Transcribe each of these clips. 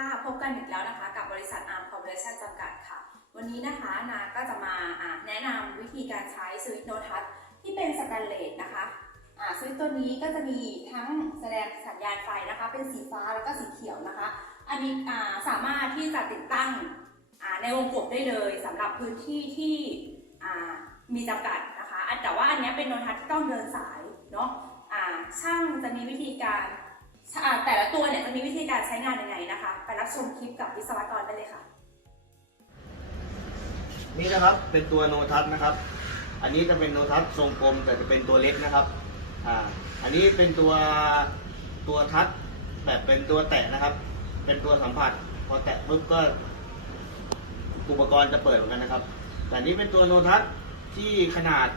ค่ะพบกันอีกแล้วนะคะ กับบริษัทอาร์มคอร์ปอเรชั่นจำกัดค่ะ วันนี้นะคะนาก็จะมาอ่าแนะนำวิธีการใช้สวิตช์โนทัชที่เป็นสแตนเลสนะคะสวิตช์ตัวนี้ก็จะมีทั้งแสดงสัญญาณไฟนะคะ เป็นสีฟ้าแล้วก็สีเขียวนะคะ อันนี้สามารถที่จะติดตั้งในวงกบได้เลยสำหรับพื้นที่ที่มีจำกัดนะคะแต่ว่าอันนี้เป็นโนทัชที่ต้องเดินสายเนาะช่างจะมีวิธีการ แต่ละตัวเนี่ยจะมีวิธีการใช้งานยังไงนะคะ ไปรับชมคลิปกับวิศวกรได้เลยค่ะ นี่นะครับเป็นตัวโนทัศนะครับ อันนี้จะเป็นโนทัศทรงกลมแต่จะเป็นตัวเล็กนะครับอ่าอันนี้เป็นตัวตัวทัชแบบเป็นตัวแตะนะครับ เป็นตัวสัมผัส พอแตะปุ๊บก็อุปกรณ์จะเปิดเหมือนกันนะครับ แต่นนี้เป็นตัวโนทัศที่ขนาด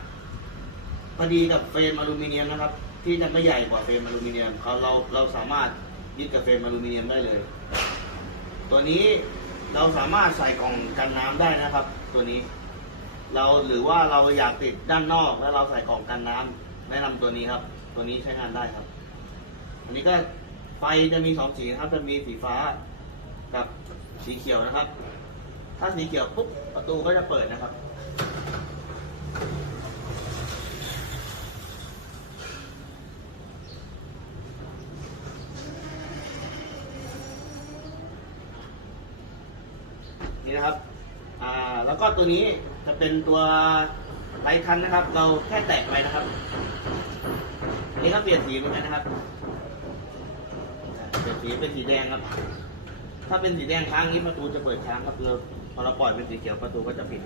พอดีกับเฟรมอลูมิเนียมนะครับ ที่จะไม่ใหญ่กว่าเฟรมอลูมิเนียมเขาเราเราสามารถยึดกับเฟรมอลูมิเนียมได้เลย ตัวนี้เราสามารถใส่กล่องกันน้ำได้นะครับ ตัวนี้ เราหรือว่าเราอยากติดด้านนอก แล้วเราใส่กล่องกันน้ำแนะนำตัวนี้ครับ ตัวนี้ใช้งานได้ครับ อันนี้ก็ไฟจะมีสองสีนะครับ จะมีสีฟ้ากับสีเขียวนะครับ ถ้าสีเขียวปุ๊บประตูก็จะเปิดนะครับ นี่นะครับอ่าแล้วก็ตัวนี้จะเป็นตัวไลท์คันนะครับ เราแค่แตะไปนะครับอันนี้ก็เปลี่ยนสีเหมือนกันนะครับเปลี่ยนสีเป็นสีแดงครับ ถ้าเป็นสีแดงค้างนี้ประตูจะเปิดค้างครับเราพอเราปล่อยเป็นสีเขียวประตูก็จะปิด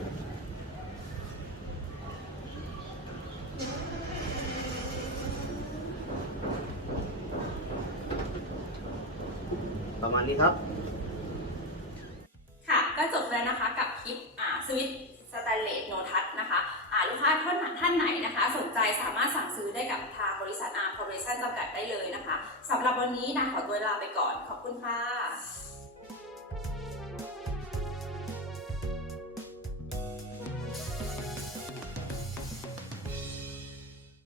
ประมาณนี้ครับ สวิตสแตนเลสโนทัสนะคะอ่าลูกค้าท่านท่านไหนนะคะ สนใจสามารถสั่งซื้อได้กับทางบริษัทอาร์คอร์ปอเรชั่นจำกัดได้เลยนะคะสำหรับวันนี้นะขอตัวลาไปก่อนขอบคุณค่ะ